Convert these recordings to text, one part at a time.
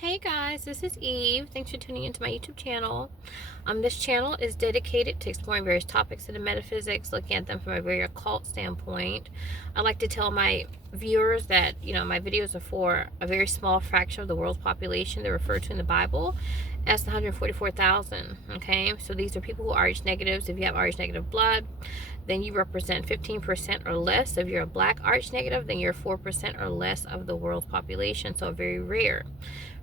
Hey guys, this is Eve. Thanks for tuning into my YouTube channel. This channel is dedicated to exploring various topics in the metaphysics, looking at them from a very occult standpoint. I like to tell my viewers that, my videos are for a very small fraction of the world's population. They're referred to in the Bible as the 144,000. Okay, so these are people who are Rh negatives. If you have Rh negative blood, then you represent 15% or less. If you're a black Rh negative, then you're 4% or less of the world's population. So very rare.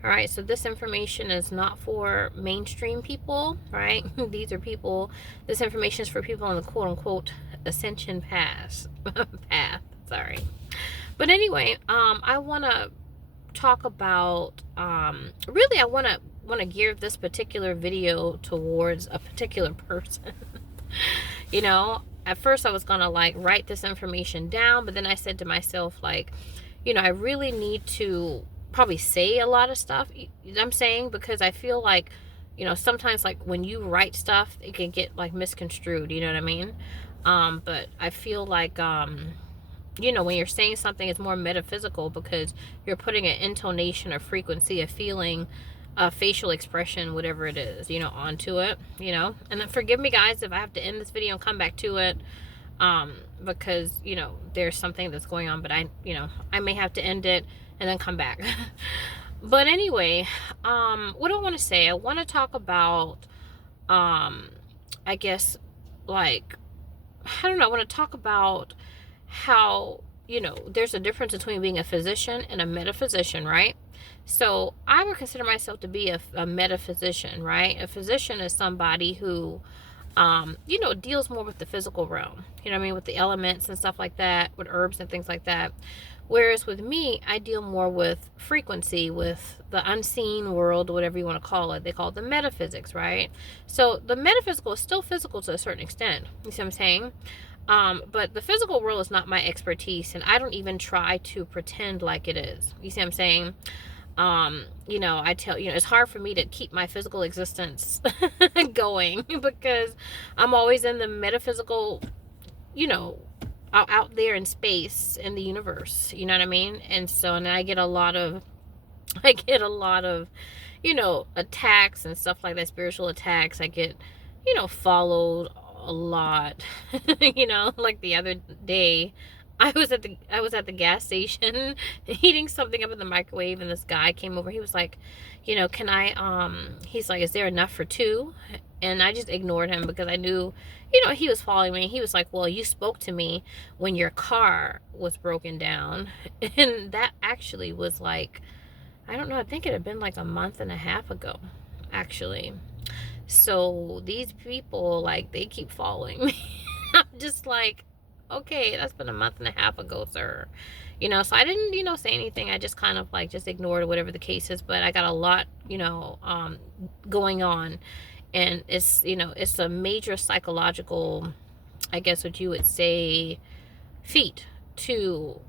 All right, so this information is not for mainstream people, right? This information is for people on the quote unquote ascension path, sorry. But anyway, I want to talk about, really, I want to gear this particular video towards a particular person. At first I was going to write this information down, but then I said to myself, I really need to probably say a lot of stuff, I'm saying, because I feel like, sometimes when you write stuff, it can get misconstrued, you know what I mean? But I feel like, when you're saying something, it's more metaphysical because you're putting an intonation, a frequency, a feeling, a facial expression, whatever it is, onto it, and then forgive me guys if I have to end this video and come back to it, because there's something that's going on, but I may have to end it and then come back. But anyway, what do I want to say? I want to talk about, I guess, I don't know, I want to talk about how, there's a difference between being a physician and a metaphysician, right? So I would consider myself to be a metaphysician, right? A physician is somebody who, deals more with the physical realm, with the elements and stuff like that, with herbs and things like that. Whereas with me, I deal more with frequency, with the unseen world, whatever you want to call it. They call it the metaphysics, right? So the metaphysical is still physical to a certain extent. You see what I'm saying? But the physical world is not my expertise, and I don't even try to pretend like it is. You see what I'm saying? I tell it's hard for me to keep my physical existence going because I'm always in the metaphysical, out there in space, in the universe, you know what I mean? And so, and I get a lot of attacks and stuff like that, spiritual attacks. I get followed a lot. Like the other day, I was at the gas station heating something up in the microwave, and this guy came over. He was like, can I he's like, is there enough for two? And I just ignored him because I knew, he was following me. He was like, well, you spoke to me when your car was broken down. And that actually was I don't know, I think it had been a month and a half ago, actually. So these people, they keep following me. I'm just like, okay, that's been a month and a half ago, sir. So I didn't, say anything. I just kind of just ignored whatever the case is. But I got a lot, going on. And it's a major psychological, I guess what you would say, feat to,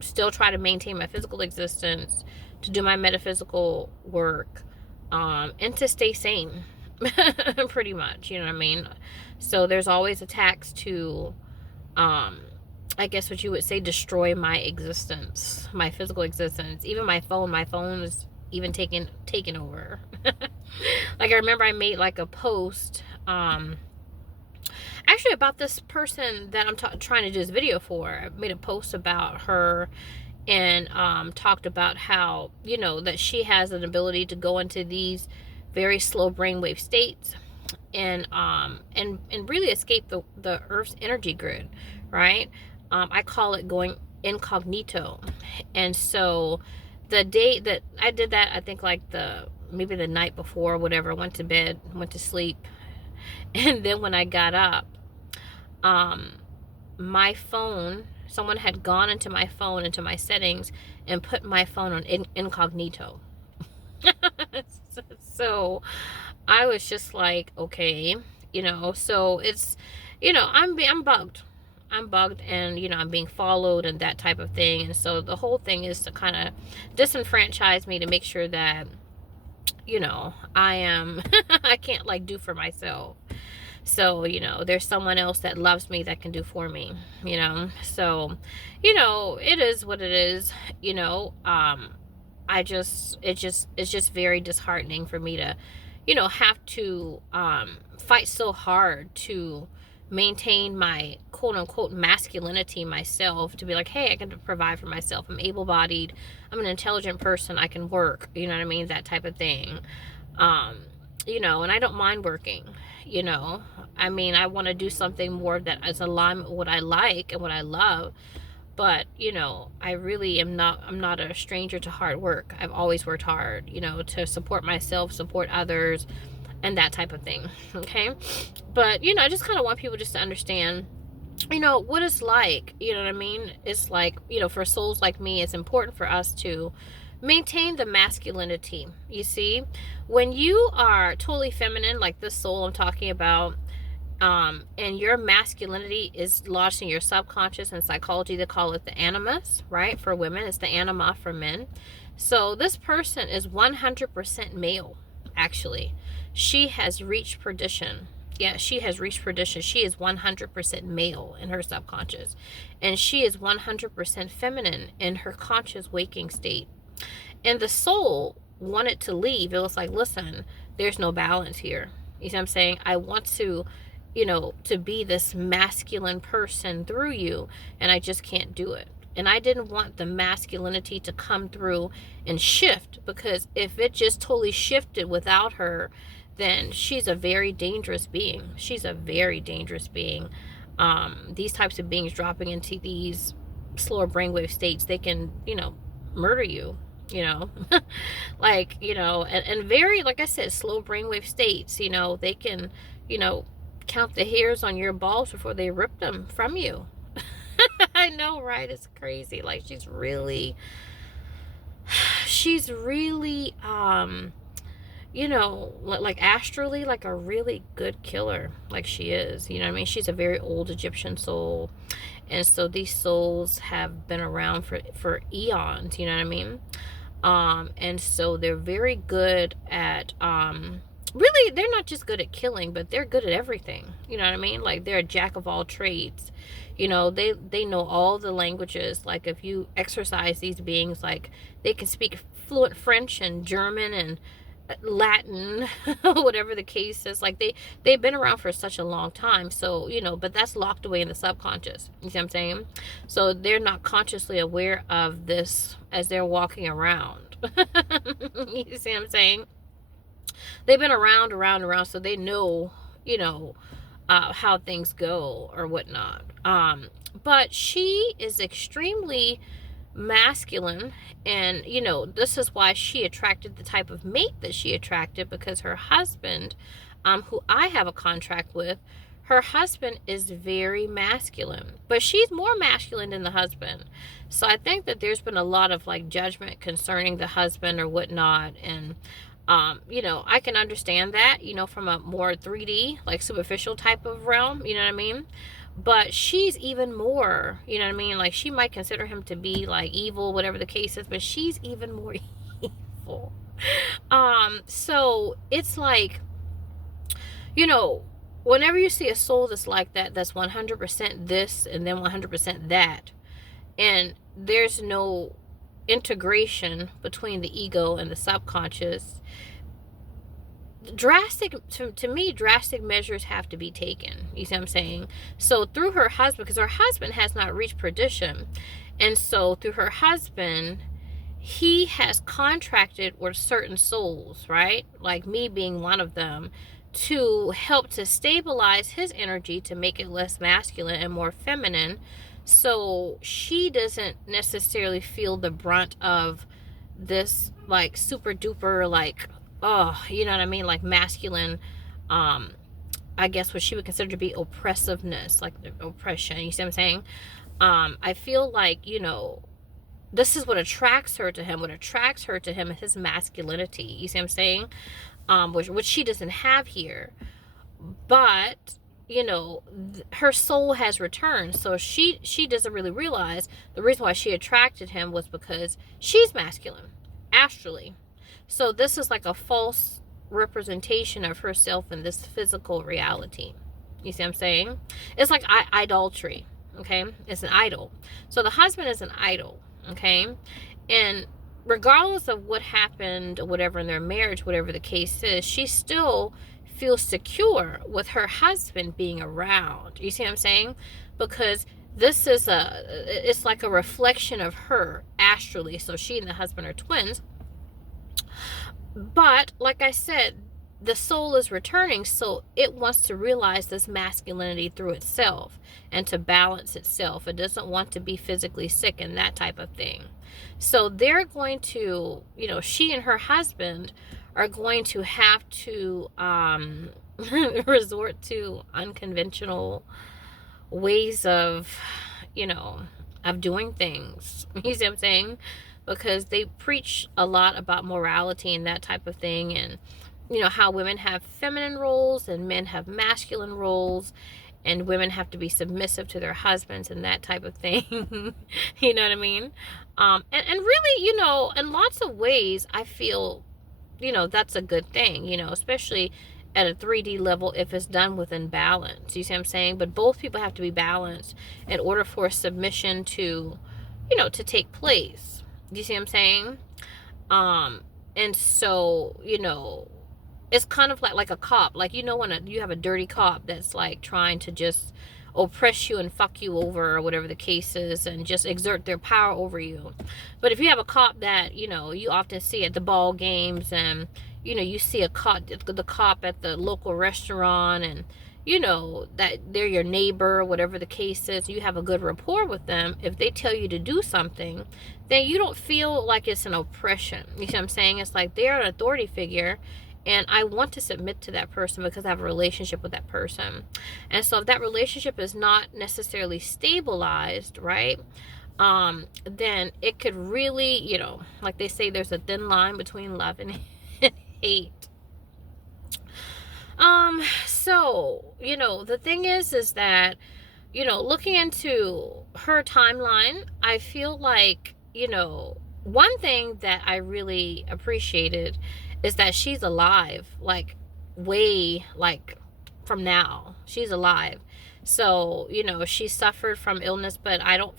still try to maintain my physical existence, to do my metaphysical work, and to stay sane. Pretty much, you know what I mean? So there's always attacks to, I guess what you would say, destroy my existence, my physical existence. Even my phone is even taken over. I remember I made a post, actually about this person that I'm trying to do this video for. I made a post about her and talked about how, that she has an ability to go into these very slow brainwave states and really escape the Earth's energy grid, right? I call it going incognito. And so the day that I did that, I think maybe the night before, whatever, went to bed, went to sleep. And then when I got up, my phone, someone had gone into my phone, into my settings, and put my phone on incognito. So I was just like, okay, so it's, I'm bugged. I'm bugged, and I'm being followed and that type of thing. And so the whole thing is to kind of disenfranchise me, to make sure that I am I can't do for myself. So there's someone else that loves me that can do for me. So it is what it is. it's just very disheartening for me to, have to fight so hard to maintain my quote unquote masculinity myself, to be like, hey, I can provide for myself, I'm able-bodied, I'm an intelligent person, I can work, you know what I mean, that type of thing. um and I don't mind working, I mean, I want to do something more that is aligned with what I like and what I love. But I really I'm not a stranger to hard work. I've always worked hard, to support myself, support others, and that type of thing. Okay. But I just kind of want people just to understand, what it's like, you know what I mean? It's like, for souls like me, it's important for us to maintain the masculinity. You see, when you are totally feminine, like this soul I'm talking about, and your masculinity is lodged in your subconscious. In psychology, they call it the animus, right? For women, it's the anima for men. So this person is 100% male, actually. She has reached perdition. Yeah, she has reached perdition. She is 100% male in her subconscious. And she is 100% feminine in her conscious waking state. And the soul wanted to leave. It was like, listen, there's no balance here. You see what I'm saying? I want to, to be this masculine person through you, and I just can't do it. And I didn't want the masculinity to come through and shift, because if it just totally shifted without her, then she's a very dangerous being. She's a very dangerous being. These types of beings dropping into these slower brainwave states, they can, murder you, like, and very, like I said, slow brainwave states, they can, count the hairs on your balls before they rip them from you. I know, right? It's crazy. Like, she's really, like astrally, like a really good killer, like she is, you know what I mean? She's a very old Egyptian soul. And so these souls have been around for eons, you know what I mean? And so they're very good at, really, they're not just good at killing, but they're good at everything. You know what I mean? Like, they're a jack of all trades. They know all the languages. Like, if you exercise these beings, like, they can speak fluent French and German and Latin, whatever the case is. Like, they've been around for such a long time. So, but that's locked away in the subconscious. You see what I'm saying? So they're not consciously aware of this as they're walking around. You see what I'm saying? They've been around, so they know, how things go or whatnot. But she is extremely masculine, and this is why she attracted the type of mate that she attracted, because her husband, who I have a contract with, her husband is very masculine, but she's more masculine than the husband. So I think that there's been a lot of like judgment concerning the husband or whatnot. And I can understand that, from a more 3D, like superficial type of realm, you know what I mean? But she's even more, you know what I mean? Like, she might consider him to be like evil, whatever the case is, but she's even more evil. So it's like, whenever you see a soul that's like that, that's 100% this and then 100% that, and there's no integration between the ego and the subconscious, drastic measures have to be taken. You see what I'm saying? So through her husband, because her husband has not reached perdition, and so through her husband, he has contracted with certain souls, right? Like me being one of them, to help to stabilize his energy, to make it less masculine and more feminine, so she doesn't necessarily feel the brunt of this like super duper, like, oh, you know what I mean, like masculine, I guess what she would consider to be oppressiveness, like oppression. You see what I'm saying? I feel like, this is what attracts her to him. What attracts her to him is his masculinity. You see what I'm saying? Which she doesn't have here. But her soul has returned, so she doesn't really realize the reason why she attracted him was because she's masculine astrally. So this is like a false representation of herself in this physical reality. You see what I'm saying? It's like idolatry. Okay, it's an idol. So the husband is an idol. Okay, and regardless of what happened or whatever in their marriage, whatever the case is, she still feels secure with her husband being around. You see what I'm saying? Because this is it's like a reflection of her astrally. So she and the husband are twins. But like I said, the soul is returning, so it wants to realize this masculinity through itself and to balance itself. It doesn't want to be physically sick and that type of thing. So they're going to, she and her husband are going to have to resort to unconventional ways of, you know, of doing things. You see what I'm saying? Because they preach a lot about morality and that type of thing, and how women have feminine roles and men have masculine roles, and women have to be submissive to their husbands and that type of thing. You know what I mean? And really, in lots of ways, I feel, that's a good thing, especially at a 3D level if it's done within balance. You see what I'm saying? But both people have to be balanced in order for submission to, to take place. Do you see what I'm saying? And so, it's kind of like a cop. Like, when you have a dirty cop that's like trying to just oppress you and fuck you over or whatever the case is and just exert their power over you. But if you have a cop that, you often see at the ball games, and, you see the cop at the local restaurant, and, that they're your neighbor or whatever the case is, you have a good rapport with them. If they tell you to do something, then you don't feel like it's an oppression. You see what I'm saying? It's like they're an authority figure, and I want to submit to that person because I have a relationship with that person. And so if that relationship is not necessarily stabilized, right, then it could really, like they say, there's a thin line between love and hate. So, the thing is that, looking into her timeline, I feel like, one thing that I really appreciated is that she's alive, like way, like from now, she's alive. So, she suffered from illness, but I don't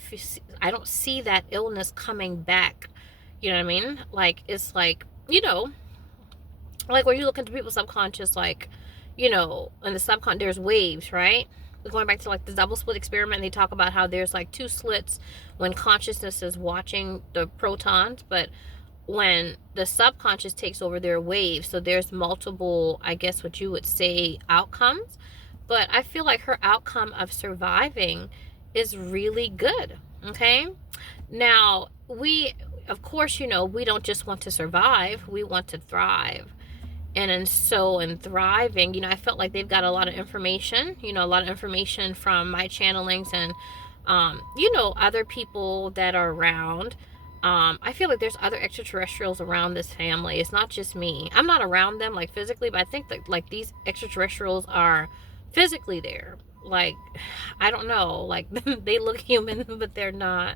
see that illness coming back. You know what I mean? Like, it's like, like when you look into people's subconscious, like, in the subconscious, there's waves, right? Going back to like the double slit experiment, they talk about how there's like two slits when consciousness is watching the protons, but when the subconscious takes over, there are waves. So there's multiple, I guess what you would say, outcomes. But I feel like her outcome of surviving is really good. Okay. Now, of course, we don't just want to survive, we want to thrive. And in thriving, I felt like they've got a lot of information, a lot of information from my channelings and, other people that are around. I feel like there's other extraterrestrials around this family. It's not just me. I'm not around them like physically, but I think that like these extraterrestrials are physically there. Like, I don't know, like they look human, but they're not.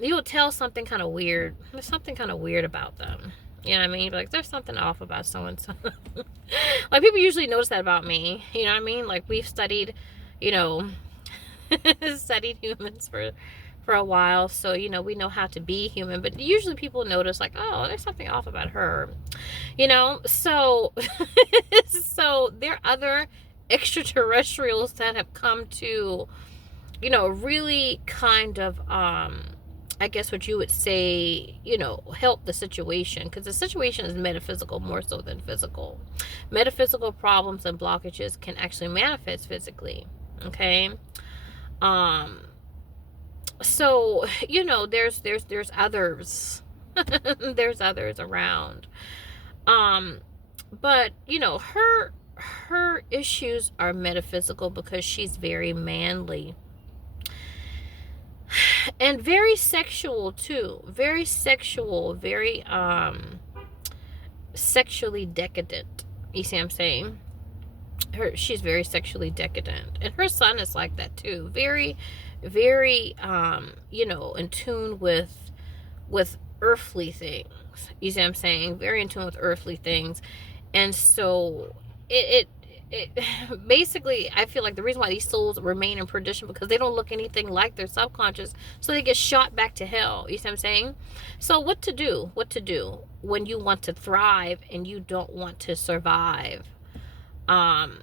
You'll tell something kind of weird. There's something kind of weird about them. You know what I mean? Like, there's something off about so-and-so. Like, people usually notice that about me. You know what I mean? Like, we've studied, studied humans for a while. So, we know how to be human. But usually people notice, like, oh, there's something off about her. So, so there are other extraterrestrials that have come to, really kind of, I guess what you would say, help the situation, because the situation is metaphysical more so than physical. Metaphysical problems and blockages can actually manifest physically. Okay. So, there's others. There's others around. But, her issues are metaphysical because she's very manly. And very sexual too. Very sexual, very sexually decadent. You see what I'm saying? She's very sexually decadent. And her son is like that too. Very, very in tune with earthly things. You see what I'm saying? Very in tune with earthly things. And so it basically, I feel like the reason why these souls remain in perdition, because they don't look anything like their subconscious, so they get shot back to hell. You see what I'm saying? So what to do? What to do when you want to thrive and you don't want to survive? um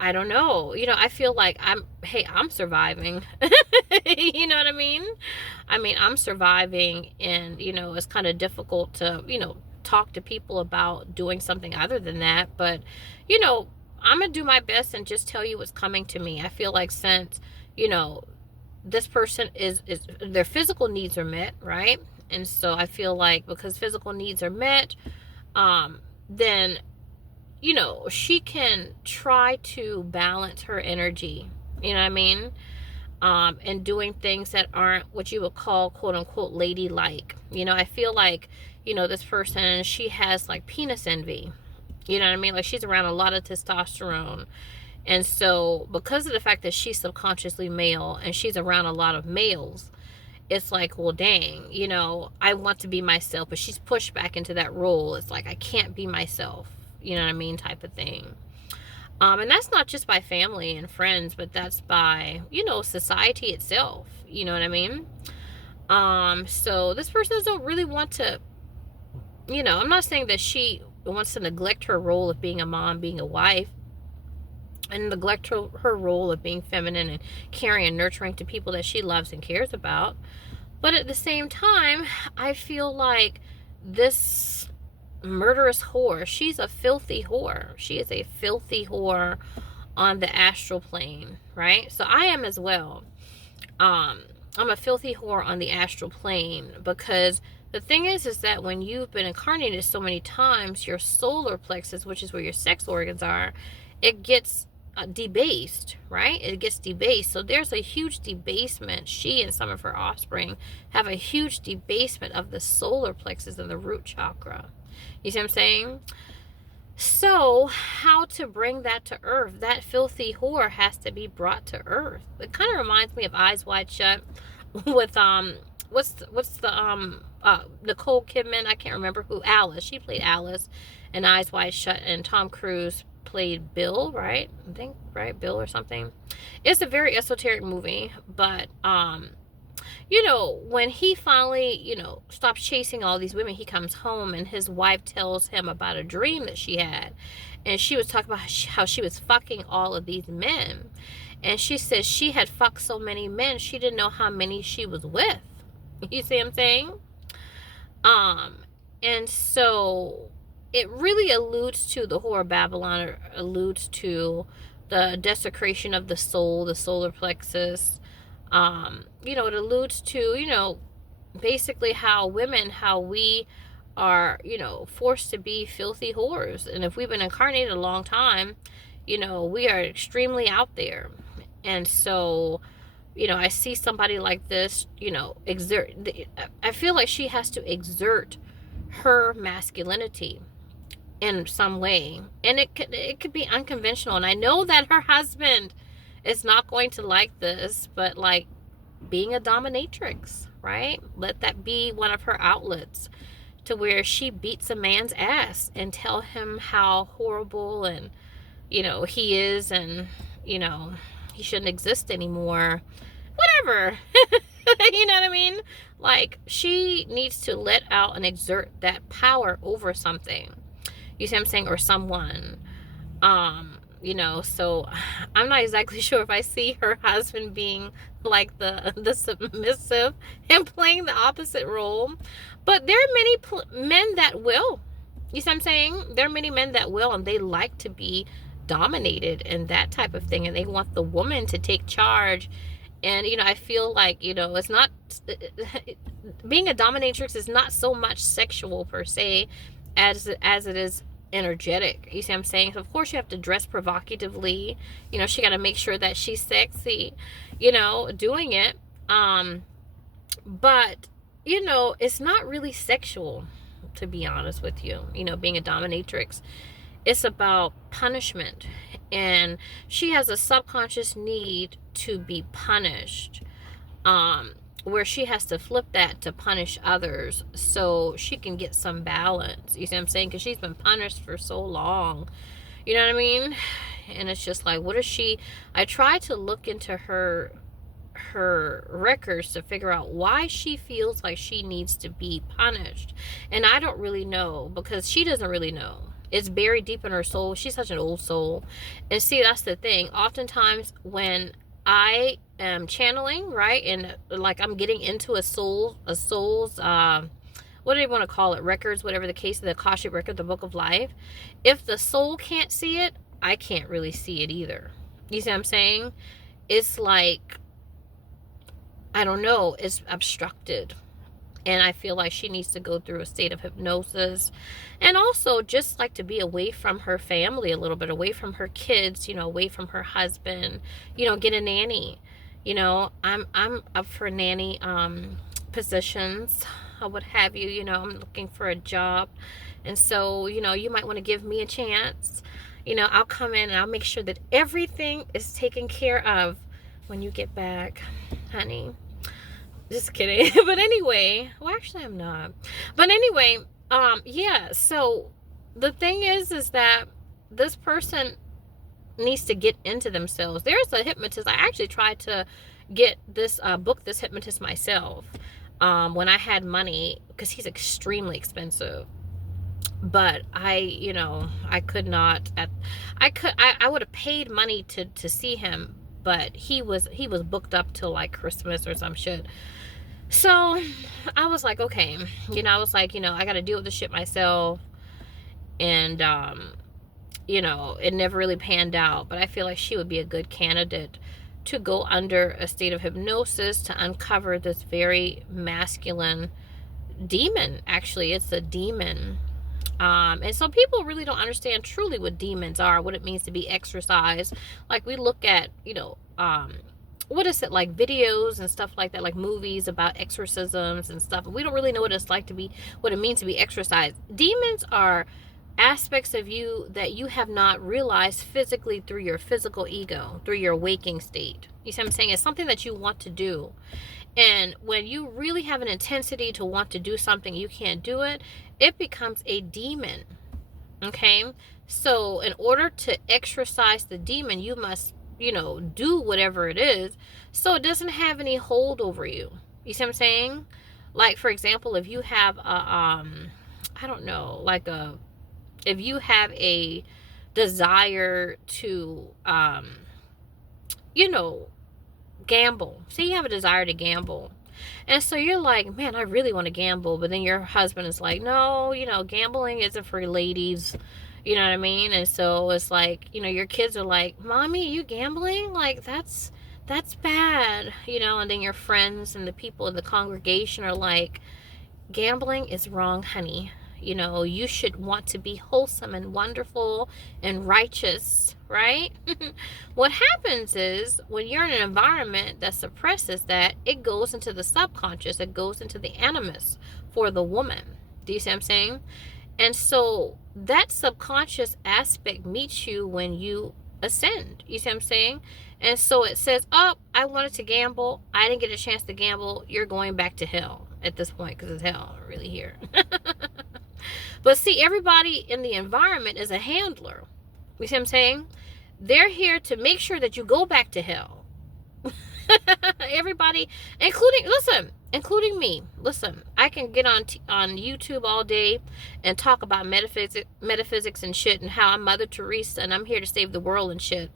I don't know. I feel like I'm surviving. You know what I mean? I'm surviving, and it's kind of difficult to talk to people about doing something other than that. But you know I'm gonna do my best and just tell you what's coming to me. I feel like, since you know this person is their physical needs are met, right? And so I feel like, because physical needs are met, then she can try to balance her energy, you know what I mean? And doing things that aren't what you would call, quote unquote, ladylike. I feel like, this person, she has like penis envy. You know what I mean? Like, she's around a lot of testosterone. And so, because of the fact that she's subconsciously male and she's around a lot of males, it's like, well, dang, I want to be myself, but she's pushed back into that role. It's like, I can't be myself, you know what I mean, type of thing. And that's not just by family and friends, but that's by, society itself, you know what I mean? So this person doesn't really want to, I'm not saying that she wants to neglect her role of being a mom, being a wife, and neglect her role of being feminine and caring and nurturing to people that she loves and cares about. But at the same time, I feel like this murderous whore, she's a filthy whore. She is a filthy whore on the astral plane, right? So I am as well. I'm a filthy whore on the astral plane, because the thing is that when you've been incarnated so many times, your solar plexus, which is where your sex organs are, it gets debased, right? It gets debased. So there's a huge debasement. She and some of her offspring have a huge debasement of the solar plexus and the root chakra. You see what I'm saying? So how to bring that to earth? That filthy whore has to be brought to earth. It kind of reminds me of Eyes Wide Shut with what's the Nicole Kidman, I can't remember who, Alice. She played Alice in Eyes Wide Shut, and Tom Cruise played Bill, right? I think, right? Bill or something. It's a very esoteric movie, but when he finally, stops chasing all these women, he comes home and his wife tells him about a dream that she had. And she was talking about how she was fucking all of these men. And she says she had fucked so many men, she didn't know how many she was with. You see what I'm saying? And so it really alludes to the whore of Babylon, or alludes to the desecration of the soul, the solar plexus. It alludes to, basically how we are, forced to be filthy whores. And if we've been incarnated a long time, we are extremely out there. And so, I see somebody like this, I feel like she has to exert her masculinity in some way. And it could be unconventional. And I know that her husband is not going to like this, but like, being a dominatrix, right? Let that be one of her outlets, to where she beats a man's ass and tell him how horrible and he is, and he shouldn't exist anymore, whatever. You know what I mean? Like, she needs to let out and exert that power over something, you see what I'm saying, or someone. So I'm not exactly sure if I see her husband being like the submissive and playing the opposite role. But there are many men that will. You see what I'm saying? There are many men that will, and they like to be dominated and that type of thing, and they want the woman to take charge. And I feel like it's not being a dominatrix is not so much sexual per se as it is energetic. You see what I'm saying? So of course you have to dress provocatively. She got to make sure that she's sexy, doing it. But it's not really sexual, to be honest with you. Being a dominatrix, it's about punishment, and she has a subconscious need to be punished, where she has to flip that to punish others so she can get some balance. You see what I'm saying? Because she's been punished for so long. You know what I mean? And it's just like, what is she? I try to look into her records to figure out why she feels like she needs to be punished. And I don't really know, because she doesn't really know. It's buried deep in her soul. She's such an old soul. And see, that's the thing. Oftentimes when I am channeling, right, and like I'm getting into a soul's what do you want to call it, records, whatever the case, of the Akashic record, the book of life, if the soul can't see it, I can't really see it either. You see what I'm saying? It's like, I don't know, it's obstructed. And I feel like she needs to go through a state of hypnosis, and also just like to be away from her family a little bit, away from her kids, away from her husband, get a nanny. I'm up for nanny positions, what have you. I'm looking for a job. And so, you might want to give me a chance. I'll come in and I'll make sure that everything is taken care of when you get back, honey. Just kidding. But anyway, well, actually I'm not. But anyway, yeah, so the thing is that this person needs to get into themselves. There's a hypnotist. I actually tried to get this book this hypnotist myself when I had money, because he's extremely expensive. But I could not. I would have paid money to see him, but he was booked up till like Christmas or some shit. So I was like, okay, I was like, I got to deal with this shit myself. And, it never really panned out. But I feel like she would be a good candidate to go under a state of hypnosis to uncover this very masculine demon. Actually, it's a demon. And so people really don't understand truly what demons are, what it means to be exorcised. Like we look at, what is it, like videos and stuff like that, like movies about exorcisms and stuff. We don't really know what it's like to be, what it means to be exorcised. Demons are aspects of you that you have not realized physically through your physical ego, through your waking state. You see what I'm saying? It's something that you want to do. And when you really have an intensity to want to do something, you can't do it, it becomes a demon. Okay? So in order to exorcise the demon, you must, do whatever it is so it doesn't have any hold over you. You see what I'm saying? Like, for example, if you have a, I don't know, like if you have a desire to, gamble. Say you have a desire to gamble. And so you're like, man, I really want to gamble. But then your husband is like, no, gambling isn't for ladies. You know what I mean? And so it's like, your kids are like, Mommy, you gambling? Like, that's bad. And then your friends and the people in the congregation are like, gambling is wrong, honey. You should want to be wholesome and wonderful and righteous, right? What happens is when you're in an environment that suppresses that, it goes into the subconscious, it goes into the animus for the woman. Do you see what I'm saying? And so that subconscious aspect meets you when you ascend. You see what I'm saying? And so it says, oh, I wanted to gamble. I didn't get a chance to gamble. You're going back to hell at this point, because it's hell really here. But see, everybody in the environment is a handler. You see what I'm saying? They're here to make sure that you go back to hell. Everybody, including me. Listen, I can get on YouTube all day and talk about metaphysics and shit, and how I'm Mother Teresa and I'm here to save the world and shit.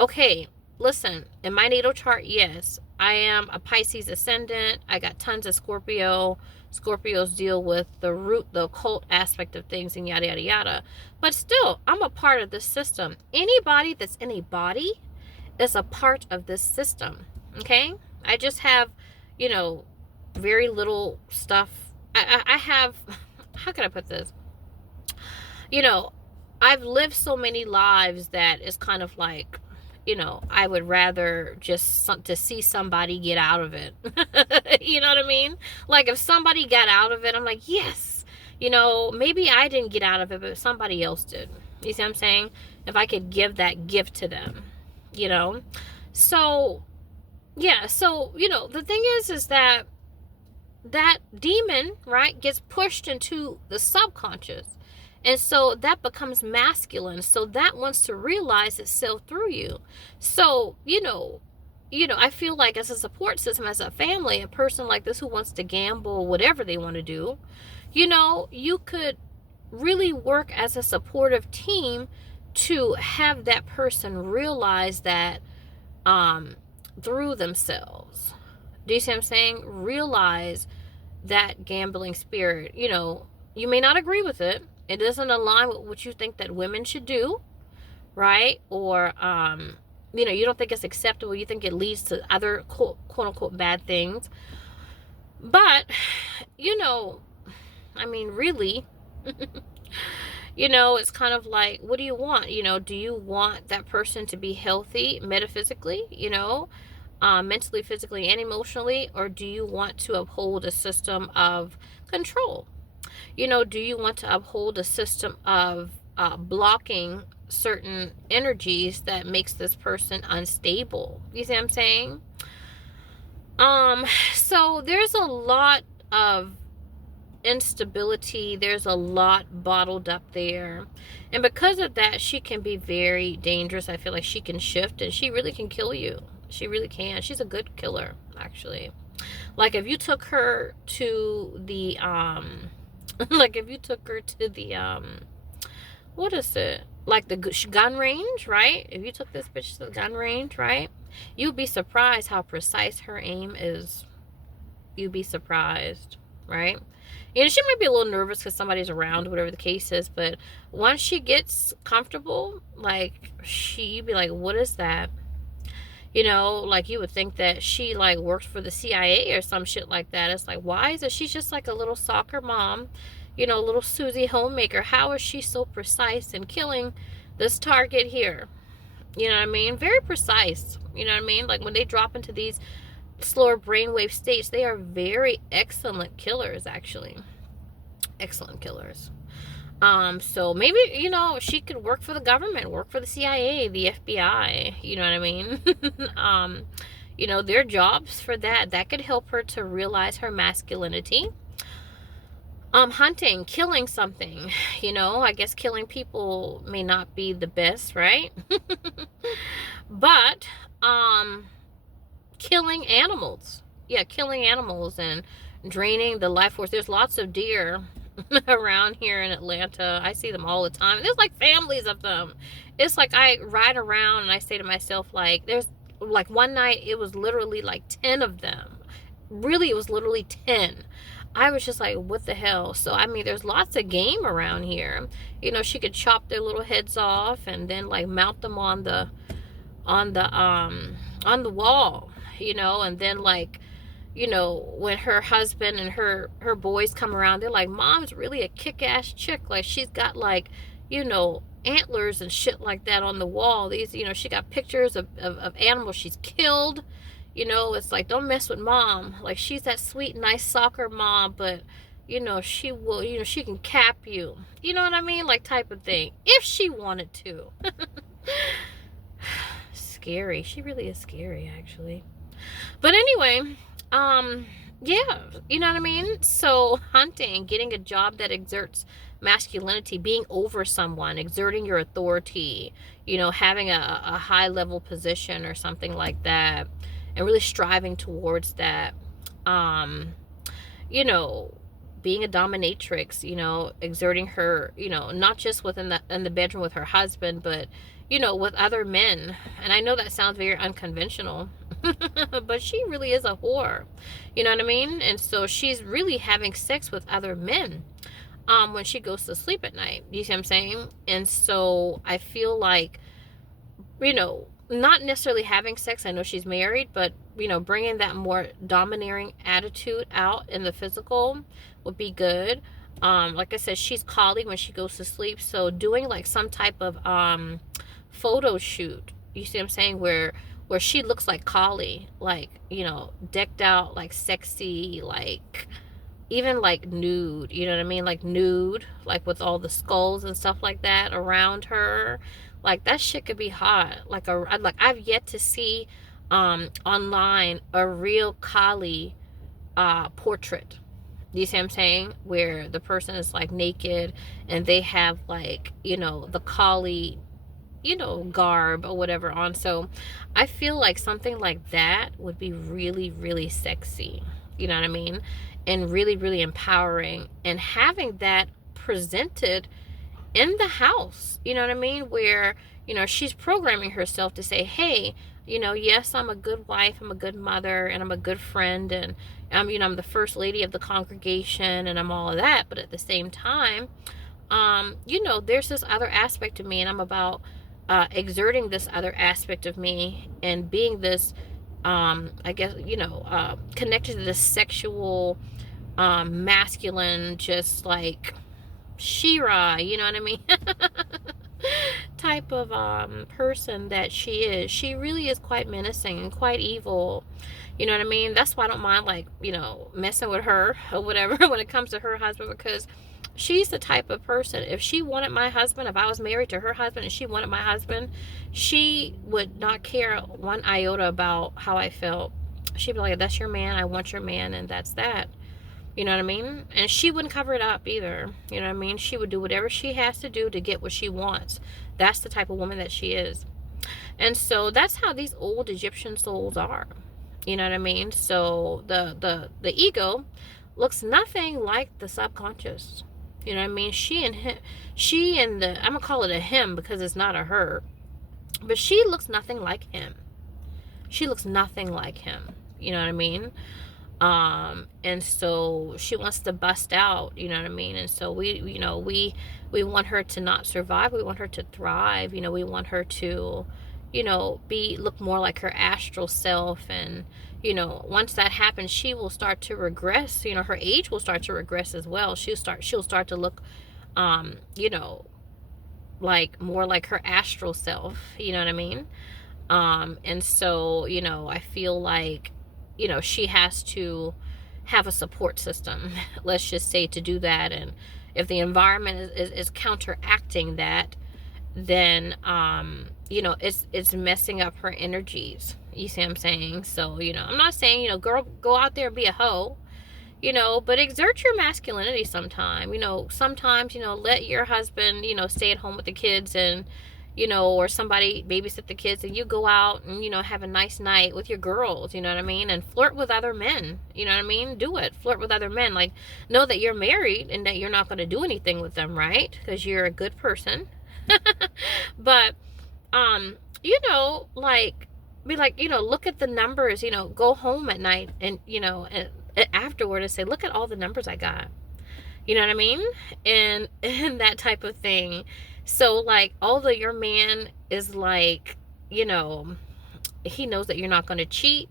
Okay, listen, in my natal chart, yes, I am a Pisces ascendant. I got tons of Scorpio. Scorpios deal with the root, the occult aspect of things, and yada, yada, yada. But still, I'm a part of this system. Anybody that's in a body is a part of this system. Okay? I just have, very little stuff. I have, how can I put this? I've lived so many lives that it's kind of like, I would rather just to see somebody get out of it. You know what I mean? Like if somebody got out of it, I'm like, yes, maybe I didn't get out of it, but somebody else did. You see what I'm saying? If I could give that gift to them, So, yeah, so, the thing is that demon, right, gets pushed into the subconscious. And so that becomes masculine. So that wants to realize itself through you. So, I feel like as a support system, as a family, a person like this who wants to gamble, whatever they want to do, you could really work as a supportive team to have that person realize that through themselves. Do you see what I'm saying? Realize that gambling spirit. You may not agree with it. It doesn't align with what you think that women should do, right? Or, you don't think it's acceptable. You think it leads to other quote unquote bad things. But, really, it's kind of like, what do you want? Do you want that person to be healthy metaphysically, mentally, physically, and emotionally? Or do you want to uphold a system of control? Do you want to uphold a system of blocking certain energies that makes this person unstable? You see what I'm saying? So there's a lot of instability. There's a lot bottled up there. And because of that, she can be very dangerous. I feel like she can shift and she really can kill you. She really can. She's a good killer, actually. Like if you took her to the what is it? Like the gun range, right? If you took this bitch to the gun range, right? You'd be surprised how precise her aim is. You'd be surprised, right? She might be a little nervous because somebody's around, whatever the case is, but once she gets comfortable, like, you'd be like, what is that? Like you would think that she like works for the CIA or some shit like that. It's like, why is it she's just like a little soccer mom, little Susie homemaker? How is she so precise in killing this target here? You know what I mean? Very precise. You know what I mean? Like when they drop into these slower brainwave states, they are very excellent killers, actually. Excellent killers. So maybe, she could work for the government, work for the CIA, the FBI, you know what I mean? Their jobs for that. That could help her to realize her masculinity. Hunting, killing something, I guess killing people may not be the best, right? But, killing animals. Yeah, killing animals and draining the life force. There's lots of deer around here in Atlanta. I see them all the time. There's like families of them. It's like I ride around and I say to myself, like, there's like one night it was literally like 10 of them. Really, it was literally 10. I was just like, what the hell? So there's lots of game around here. She could chop their little heads off and then like mount them on the wall, and then like, when her husband and her boys come around, they're like, mom's really a kick-ass chick. Like she's got like, antlers and shit like that on the wall. These, she got pictures of animals she's killed. It's like, don't mess with mom. Like she's that sweet, nice soccer mom, but she will, she can cap you. You know what I mean? Like type of thing. If she wanted to. Scary. She really is scary, actually. But anyway, yeah, you know what I mean? So hunting, getting a job that exerts masculinity, being over someone, exerting your authority, having a high level position or something like that, and really striving towards that. Being a dominatrix, exerting her, not just in the bedroom with her husband, but with other men. And I know that sounds very unconventional, but she really is a whore. You know what I mean? And so she's really having sex with other men when she goes to sleep at night. You see what I'm saying? And so I feel like, not necessarily having sex. I know she's married, but, bringing that more domineering attitude out in the physical would be good. Like I said, she's collie when she goes to sleep. So doing like some type of photo shoot, you see what I'm saying, where she looks like Kali, like, decked out, like sexy, like even like nude, you know what I mean? Like nude, like with all the skulls and stuff like that around her. Like that shit could be hot. Like I've yet to see online a real Kali portrait. You see what I'm saying? Where the person is like naked and they have like, the Kali, garb or whatever on. So I feel like something like that would be really, really sexy. You know what I mean? And really, really empowering. And having that presented in the house, you know what I mean? Where, she's programming herself to say, hey, yes, I'm a good wife, I'm a good mother, and I'm a good friend, and I'm the first lady of the congregation, and I'm all of that. But at the same time, there's this other aspect of me, and I'm about exerting this other aspect of me and being this, I guess, connected to this sexual, masculine, just like Shira, you know what I mean? Type of person that she is. She really is quite menacing and quite evil. You know what I mean? That's why I don't mind, like, messing with her or whatever when it comes to her husband, because she's the type of person, if she wanted my husband, if I was married to her husband and she wanted my husband, she would not care one iota about how I felt. She'd be like, that's your man, I want your man, and that's that. You know what I mean? And she wouldn't cover it up either. You know what I mean? She would do whatever she has to do to get what she wants. That's the type of woman that she is. And so that's how these old Egyptian souls are. You know what I mean? So the ego looks nothing like the subconscious. You know what I mean? She and the, I'm gonna call it a him because it's not a her, but she looks nothing like him. She looks nothing like him. You know what I mean? And so she wants to bust out, you know what I mean? And so we want her to not survive. We want her to thrive. We want her to, look more like her astral self. And, once that happens, she will start to regress. Her age will start to regress as well. She'll start to look, like more like her astral self, you know what I mean? And so, I feel like, she has to have a support system, let's just say, to do that. And if the environment is counteracting that, then, it's messing up her energies. You see what I'm saying? So, I'm not saying, girl, go out there and be a hoe, but exert your masculinity sometime. Sometimes, let your husband, stay at home with the kids, and, or somebody babysit the kids, and you go out and, have a nice night with your girls, you know what I mean? And flirt with other men, you know what I mean? Do it. Flirt with other men. Like, know that you're married and that you're not going to do anything with them, right? Because you're a good person. But, like, be like, look at the numbers, go home at night and, and afterward and say, look at all the numbers I got. You know what I mean? And that type of thing. So, like, although your man is like, he knows that you're not going to cheat,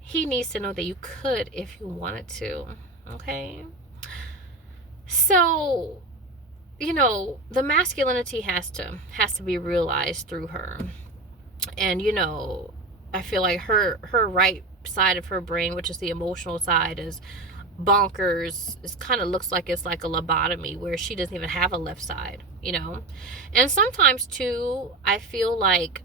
he needs to know that you could if you wanted to. Okay? So, the masculinity has to be realized through her. And, I feel like her right side of her brain, which is the emotional side, is bonkers. It kind of looks like it's like a lobotomy where she doesn't even have a left side, and sometimes too I feel like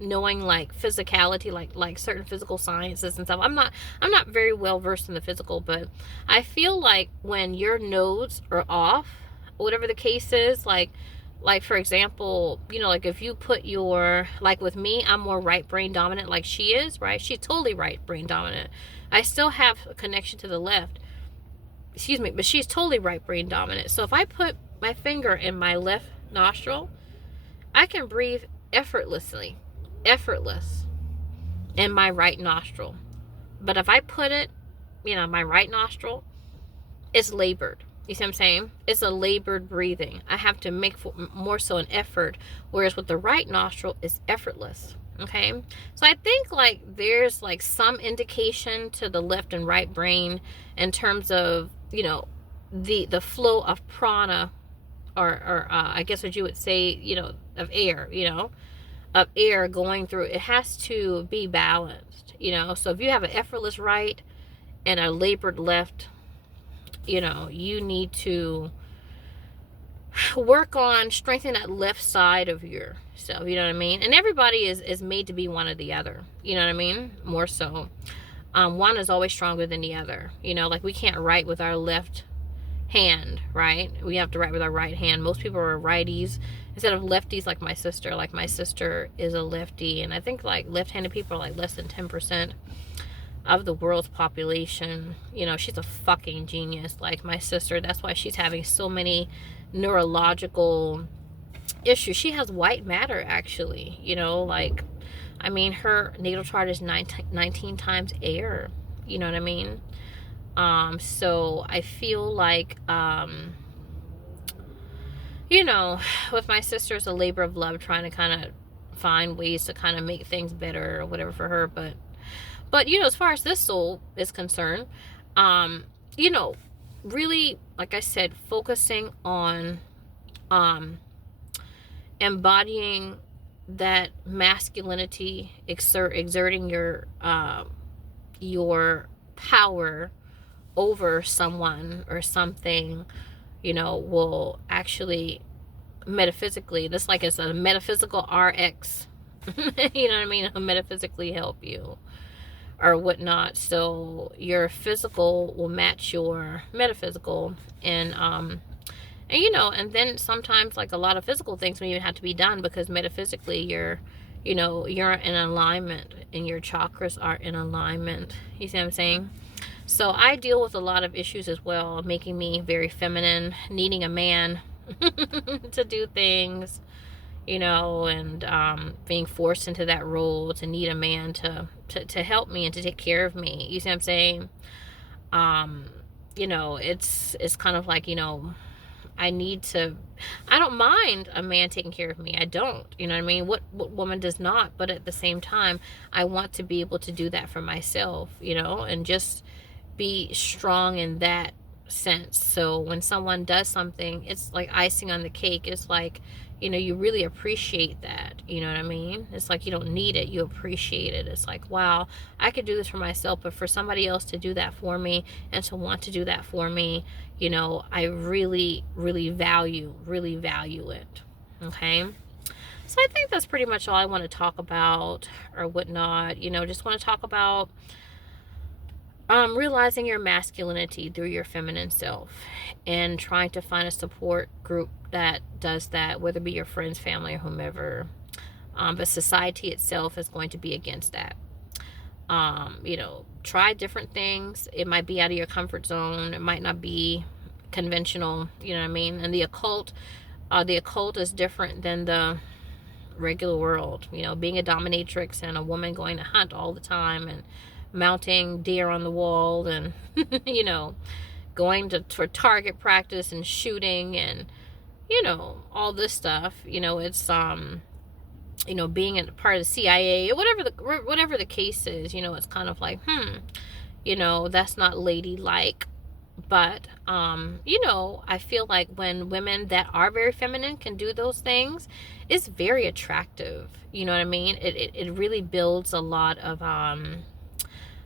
knowing like physicality, like certain physical sciences and stuff. I'm not very well versed in the physical, but I feel like when your nodes are off, whatever the case is, like for example, like if you put your, like with me, I'm more right brain dominant, like she is, right? She's totally right brain dominant. I still have a connection to the left, excuse me, but she's totally right brain dominant. So if I put my finger in my left nostril, I can breathe effortless in my right nostril. But if I put it, my right nostril, it's labored. You see what I'm saying? It's a labored breathing. I have to make more so an effort, whereas with the right nostril, it's effortless. Okay? So I think like there's like some indication to the left and right brain in terms of, the flow of prana, or I guess what you would say, of air, of air going through. It has to be balanced, So if you have an effortless right and a labored left, you need to work on strengthening that left side of yourself, you know what I mean? And everybody is made to be one or the other, you know what I mean? More so. One is always stronger than the other. You know, like we can't write with our left hand, right? We have to write with our right hand. Most people are righties instead of lefties, like my sister. Like my sister is a lefty, and I think like left-handed people are like less than 10% of the world's population. You know, she's a fucking genius, like my sister. That's why she's having so many neurological issues. She has white matter, actually. You know, like, I mean, her natal chart is 19 times air. You know what I mean? So I feel like, you know, with my sister, it's a labor of love, trying to kind of find ways to kind of make things better or whatever for her. But you know, as far as this soul is concerned, you know, really, like I said, focusing on, embodying that masculinity, exerting your power over someone or something, you know, will actually metaphysically, that's like it's a metaphysical RX, you know what I mean? It'll metaphysically help you or whatnot. So your physical will match your metaphysical, and you know, and then sometimes like a lot of physical things don't even have to be done because metaphysically you're, you know, you're in alignment and your chakras are in alignment. You see what I'm saying? So I deal with a lot of issues as well, making me very feminine, needing a man to do things, you know, and being forced into that role to need a man to help me and to take care of me. You see what I'm saying? You know, it's kind of like, you know, I don't mind a man taking care of me. I don't, you know what I mean? What woman does not? But at the same time, I want to be able to do that for myself, you know, and just be strong in that sense. So when someone does something, it's like icing on the cake. It's like, you know, you really appreciate that. You know what I mean? It's like you don't need it, you appreciate it. It's like, wow, I could do this for myself, but for somebody else to do that for me and to want to do that for me, you know, I really, really value it. Okay. So I think that's pretty much all I want to talk about or whatnot. You know, just want to talk about realizing your masculinity through your feminine self and trying to find a support group that does that, whether it be your friends, family, or whomever. But society itself is going to be against that. You know, try different things. It might be out of your comfort zone. It might not be conventional, you know what I mean? And the occult is different than the regular world. You know, being a dominatrix and a woman going to hunt all the time and mounting deer on the wall and you know, going for target practice and shooting and, you know, all this stuff. You know, it's you know, being a part of the CIA or whatever the case is. You know, it's kind of like, you know, that's not ladylike. But you know, I feel like when women that are very feminine can do those things, it's very attractive. You know what I mean? It really builds a lot of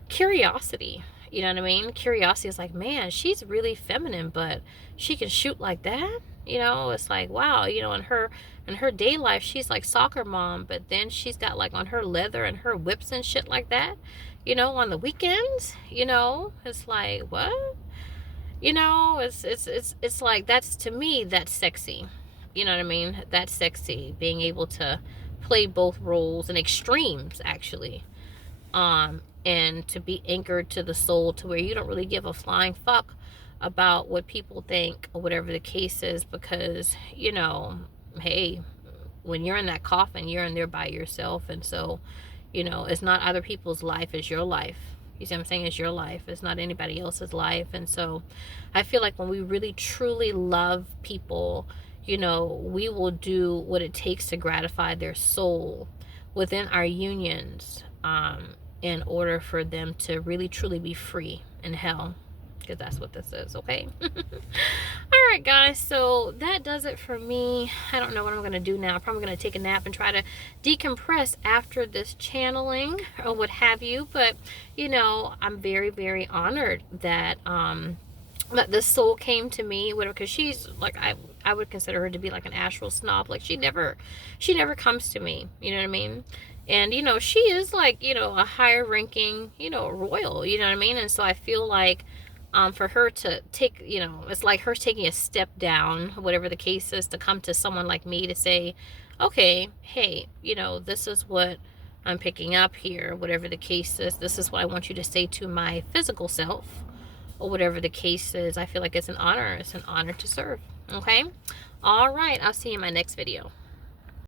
curiosity. You know what I mean? Curiosity is like, man, she's really feminine, but she can shoot like that. You know, it's like, wow, you know, in her day life, she's like soccer mom, but then she's got like on her leather and her whips and shit like that, you know, on the weekends. You know, it's like, what? You know, it's like, that's, to me, that's sexy. You know what I mean? That's sexy, being able to play both roles and extremes, actually. And to be anchored to the soul to where you don't really give a flying fuck about what people think or whatever the case is, because, you know, hey, when you're in that coffin, you're in there by yourself. And so, you know, it's not other people's life, it's your life. You see what I'm saying? It's your life. It's not anybody else's life. And so I feel like when we really truly love people, you know, we will do what it takes to gratify their soul within our unions, in order for them to really truly be free in hell, because that's what this is. Okay. All right, guys, so that does it for me. I don't know what I'm gonna do now. I'm probably gonna take a nap and try to decompress after this channeling or what have you. But you know, I'm very, very honored that that the soul came to me, whatever, because she's like, I would consider her to be like an astral snob. Like she never comes to me, you know what I mean? And you know, she is like, you know, a higher ranking, you know, royal, you know what I mean? And so I feel like for her to take, you know, it's like her taking a step down, whatever the case is, to come to someone like me to say, okay, hey, you know, this is what I'm picking up here, whatever the case is, this is what I want you to say to my physical self, or whatever the case is. I feel like it's an honor. It's an honor to serve. Okay? All right. I'll see you in my next video.